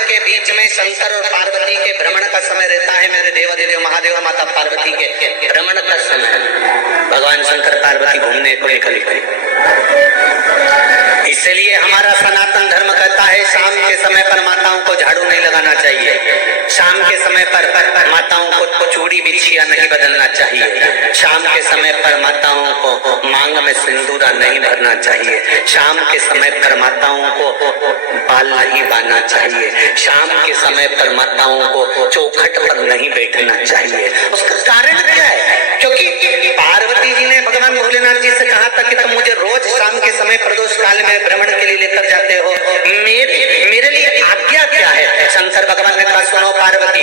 के बीच में शंकर और पार्वती के भ्रमण का समय रहता है। मेरे देवाधिदेव महादेव माता पार्वती के भ्रमण का समय, भगवान शंकर पार्वती घूमने को निकल गए। इसलिए हमारा सनातन धर्म कहता है शाम के समय पर माताओं को झाड़ू नहीं लगाना चाहिए, शाम के समय पर माताओं को चूड़ी बिछिया नहीं बदलना चाहिए, शाम के समय पर माताओं को मांग में सिंदूरा नहीं भरना चाहिए, शाम के समय पर माताओं को बाल नहीं बांधना चाहिए, शाम के समय पर माताओं को चौखट पर नहीं बैठना चाहिए। उसका कारण क्या है? क्योंकि पार्वती जी ने भगवान भोलेनाथ जी से कहा था कि तुम मुझे रोज शाम के समय प्रदोष काल में भ्रमण के लिए लेकर जाते हो, मेरे लिए आज्ञा क्या है? शंकर भगवान ने कहा सुनो पार्वती,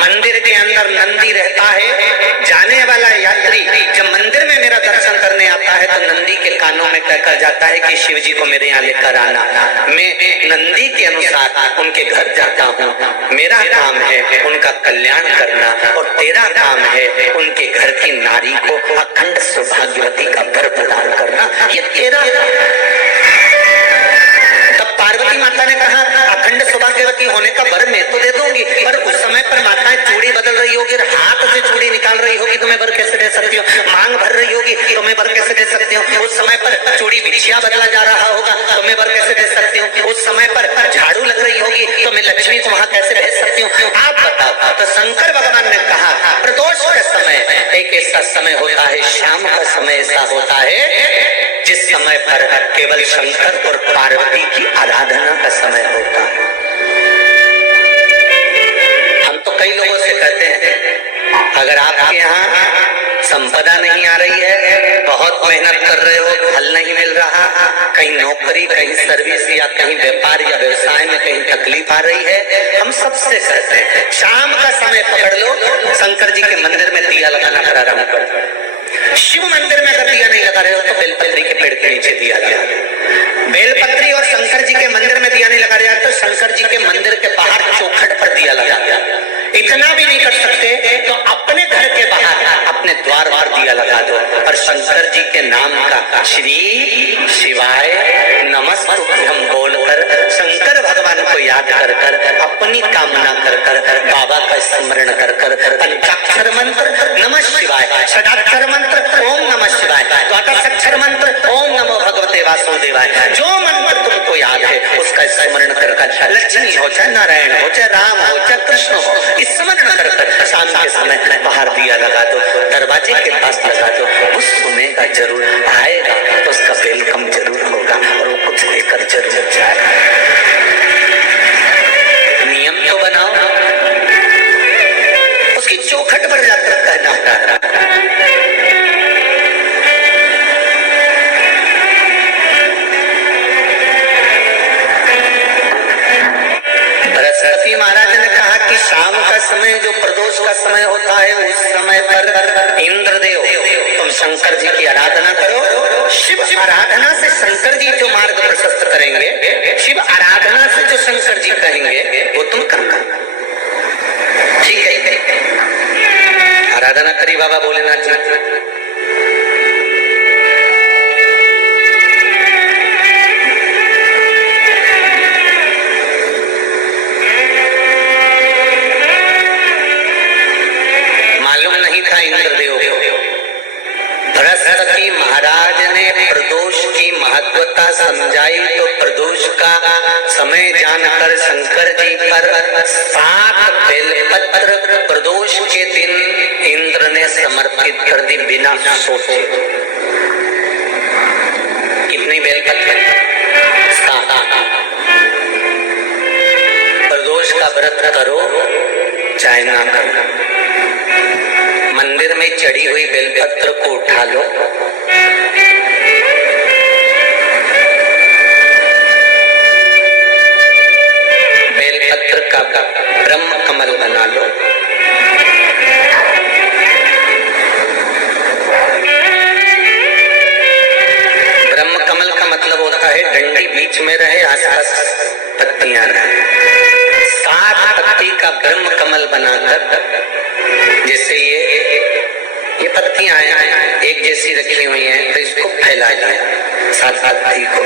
मंदिर के अंदर नंदी रहता है, जाने वाला यात्री जब मंदिर में मेरा दर्शन करने आता है तो नंदी के कानों में कहकर जाता है कि शिव जी को मेरे यहाँ लेकर आना। मैं नंदी के अनुसार उनके घर जाता हूँ, मेरा काम है उनका कल्याण करना और तेरा काम है उनके घर की नारी को अखंड सौभाग्यवती का वर प्रदान करना, ये तेरा। तब पार्वती माता ने कहा अखंड सौभाग्यवती होने का वर मैं तो दे दूंगी, पर उस समय पर माताएं चूड़ी बदल रही होगी, हाथ से चूड़ी निकाल रही होगी तो मैं वर कैसे दे सकती हूँ, मांग भर रही होगी तो मैं वर कैसे दे सकती हूँ, उस समय पर चूड़ी बिछिया बदला जा रहा होगा तो मैं वर कैसे दे सकती हूँ, उस समय पर झाड़ू लग रही होगी तो मैं लक्ष्मी को वहां कैसे भेज सकती हूँ, आप बताओ। तो शंकर भगवान ने कहा प्रदोष का समय एक ऐसा समय होता है, शाम का समय ऐसा होता है जिस समय पर केवल शंकर और पार्वती की आराधना का समय होता है। हम तो कई लोगों से कहते हैं अगर आपके यहाँ संपदा नहीं आ रही है, बहुत मेहनत कर रहे हो, फल नहीं मिल रहा, कहीं नौकरी, कहीं सर्विस या कहीं व्यापार या व्यवसाय में कहीं तकलीफ आ रही है, हम सबसे कहते हैं शाम का समय पकड़ लो, शंकर जी के मंदिर में दिया लगाना प्रारंभ कर दो। शिव मंदिर में अगर दिया नहीं लगा रहे हो तो बेलपत्री के पेड़ के नीचे दिया गया, बेलपत्री और शंकर जी के मंदिर में दिया नहीं लगा रहा तो शंकर जी के मंदिर के बाहर चौखट पर दिया लगा गया। इतना भी नहीं कर सकते तो अपने घर के बाहर अपने द्वार पर दिया लगा दो और शंकर जी के नाम का श्री शिवाय नमस्तुभ्यं बोलकर शंकर भगवान को याद कर कर अपनी कामना कर कर बाबा का स्मरण कर कर पंचाक्षर मंत्र नमः शिवाय, षडाक्षर मंत्र ओम नमः शिवाय, द्वादशाक्षर मंत्र ओम नमो भगवते वासुदेवाय, जो मंत्र तुमको याद है उसका स्मरण कर कर लक्ष्मी हो चाहे नारायण हो चाहे राम हो चाहे कृष्ण हो, स्मरण कर कर शाम के समय बाहर दिया लगा दो, दरवाजे के पास लगा दो, वो सुनेगा जरूर, आएगा तो उसका वेलकम जरूर होगा और वो कुछ लेकर जरूर जाएगा। नियम तो बनाओ, उसकी चौखट पर जाकर कहना बृहस्पति महाराज ने कहा कि शाम का समय जो प्रदोष का समय होता है उस समय पर इंद्रदेव तुम शंकर जी की आराधना करो, शिव आराधना से शंकर जी जो मार्ग प्रशस्त करेंगे, शिव आराधना से जो शंकर जी कहेंगे वो तुम करना, ठीक है? आराधना करी बाबा भोलेनाथ जी, बृहस्पति महाराज ने प्रदोष की महत्वता समझाई तो प्रदोष का समय जानकर शंकर जी पर 7 बेलपत्र प्रदोष के दिन इंद्र ने समर्पित कर दी बिना सोचे। कितनी बेलपत्र? 7। प्रदोष का व्रत करो चाहे ना करो, मंदिर में चढ़ी हुई बेलपत्र को उठा लो, बेलपत्र का ब्रह्म कमल बना लो, ब्रह्म कमल का मतलब होता है डंडी बीच में रहे, आसपास पत्तियां रहे, 7 पत्ती का ब्रह्म कमल बनाकर, जैसे ये पत्तियां एक जैसी रखी हुई हैं तो इसको फैला दिया, 7 पत्ती को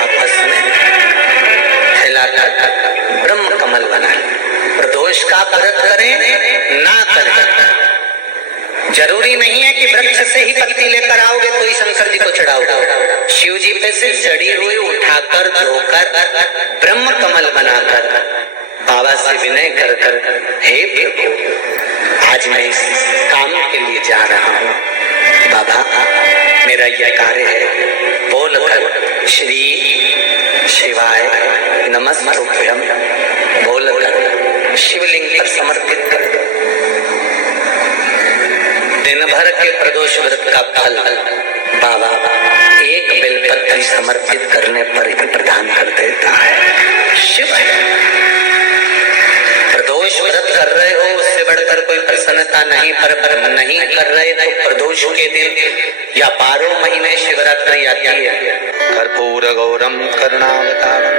आपस में फैलाकर दोष का व्रत करें ना करें, जरूरी नहीं है कि वृक्ष से ही पत्ती लेकर आओगे तो ही शंकर जी को चढ़ाओगे। शिव जी पे से चढ़ी हुई उठाकर धोकर ब्रह्म कमल बनाकर बाबा से विनय कर कर, हे प्रभु आज मैं इस काम के लिए जा रहा हूँ, बाबा मेरा यह कार्य है, बोल कर श्री शिवाय नमस्तुभ्यम बोल कर शिवलिंग पर समर्पित कर। दिन भर के प्रदोष व्रत का फल बाबा एक बेलपत्र समर्पित करने पर ही प्रदान कर देता है। शिव प्रदोष व्रत कर रहे हो उससे बढ़कर कोई प्रसन्नता नहीं, पर नहीं कर रहे तो प्रदोष के दिन या 12 महीने शिवरात्रि आती है। कर्पूर गौरम करुणावतारम,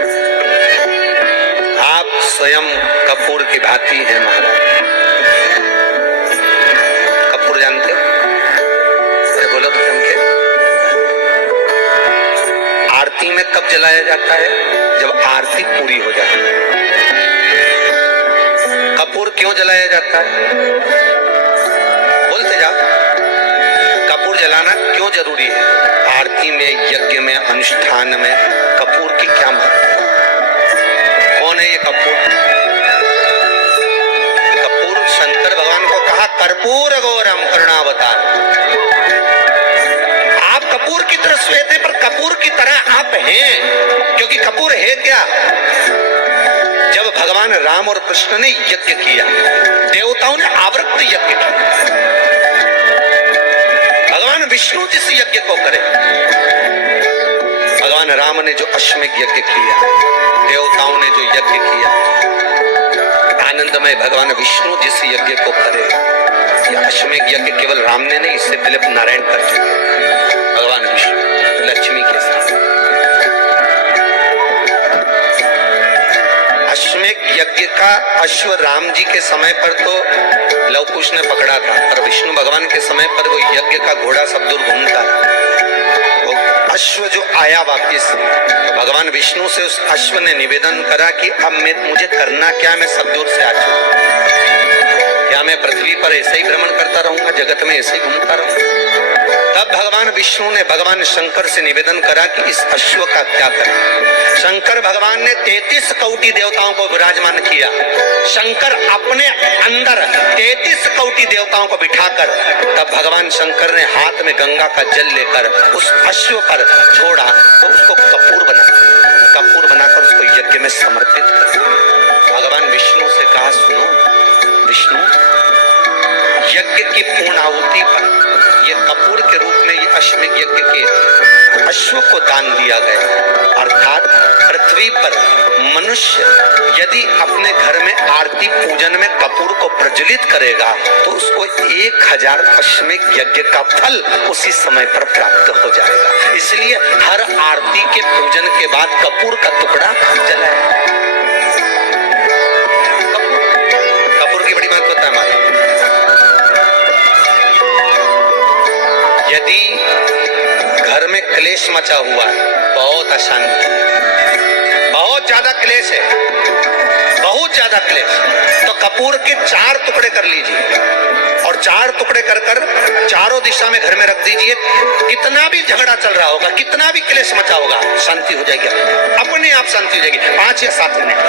आप स्वयं कपूर की भांति है महाराज। कपूर जानते हो? अरे बोलो तो जानते। आरती में कब जलाया जाता है? जब आरती पूरी हो जाती है। कपूर क्यों जलाया जाता है? बोलते जाओ, कपूर जलाना क्यों जरूरी है? आरती में, यज्ञ में, अनुष्ठान में कपूर की क्या महत्व? कौन है ये कपूर? कपूर शंकर भगवान को कहा कर्पूर गौरम करुणावतार। आप कपूर की तरह श्वेत हैं, पर कपूर की तरह आप हैं, क्योंकि कपूर है क्या? जब भगवान राम और कृष्ण ने यज्ञ किया, देवताओं ने आवृत्त यज्ञ किया। भगवान विष्णु जिस यज्ञ को करे, भगवान राम ने जो अश्वमेध यज्ञ किया, देवताओं ने जो यज्ञ किया, आनंदमय भगवान विष्णु जिस यज्ञ को करे, यह अश्वमेध यज्ञ केवल राम ने नहीं, इससे पहले नारायण कर चुके भगवान विष्णु लक्ष्मी के साथ। अश्वमेध यज्ञ का अश्व राम जी के समय पर तो लव कुश ने पकड़ा था, पर विष्णु भगवान के समय पर वो यज्ञ का घोड़ा सब दूर घूमता है। अश्व जो आया वापिस, तो भगवान विष्णु से उस अश्व ने निवेदन करा कि अब मुझे करना क्या, मैं सब दूर से आ चुका, क्या मैं पृथ्वी पर ऐसे ही भ्रमण करता रहूंगा, जगत में ऐसे ही घूमता रहूंगा? तब भगवान विष्णु ने भगवान शंकर से निवेदन करा कि इस अश्व का क्या करें। शंकर भगवान ने 33 कोटि देवताओं को विराजमान किया। शंकर अपने अंदर 33 कोटि देवताओं को बिठाकर तब भगवान शंकर ने हाथ में गंगा का जल लेकर उस अश्व पर छोड़ा, तो उसको कपूर बनाकर उसको यज्ञ में समर्पित कर। भगवान विष्णु से कहा, सुनो विष्णु, यज्ञ की पूर्ण आहुति पर ये कपूर के रूप में ये अश्वमेध यज्ञ के अश्व को दान दिया गया। अर्थात पृथ्वी पर मनुष्य यदि अपने घर में आरती पूजन में कपूर को प्रज्वलित करेगा तो उसको 1000 अश्वमेध यज्ञ का फल उसी समय पर प्राप्त हो जाएगा। इसलिए हर आरती के पूजन के बाद कपूर का टुकड़ा जलाया। कपूर की बड़ी महत्वता है हमारी। यदि घर में क्लेश मचा हुआ है, बहुत अशांति, बहुत ज्यादा क्लेश है, बहुत ज्यादा क्लेश, तो कपूर के 4 टुकड़े कर लीजिए और 4 टुकड़े कर चारों दिशा में घर में रख दीजिए। कितना भी झगड़ा चल रहा होगा, कितना भी क्लेश मचा होगा, शांति हो जाएगी, अपने आप शांति हो जाएगी। 5 या 7 मिनट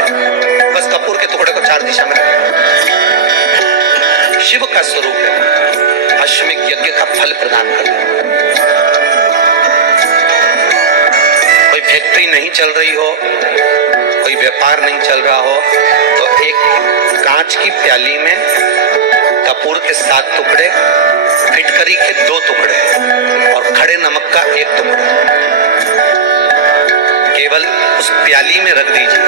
बस कपूर के टुकड़े को 4 दिशा में रखें। शिव का स्वरूप है, अश्वमेध यज्ञ का फल प्रदान कर। कोई फैक्ट्री नहीं चल रही हो, कोई व्यापार नहीं चल रहा हो, तो एक कांच की प्याली में कपूर के 7 टुकड़े, फिटकरी के 2 टुकड़े और खड़े नमक का 1 टुकड़ा केवल उस प्याली में रख दीजिए।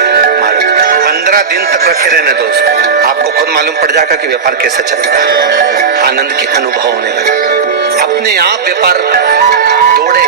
15 दिन तक रखे रहने दो उसको, आपको खुद मालूम पड़ जाएगा कि व्यापार कैसे चलता है। आनंद के अनुभव होने लगे, अपने आप व्यापार दौड़े।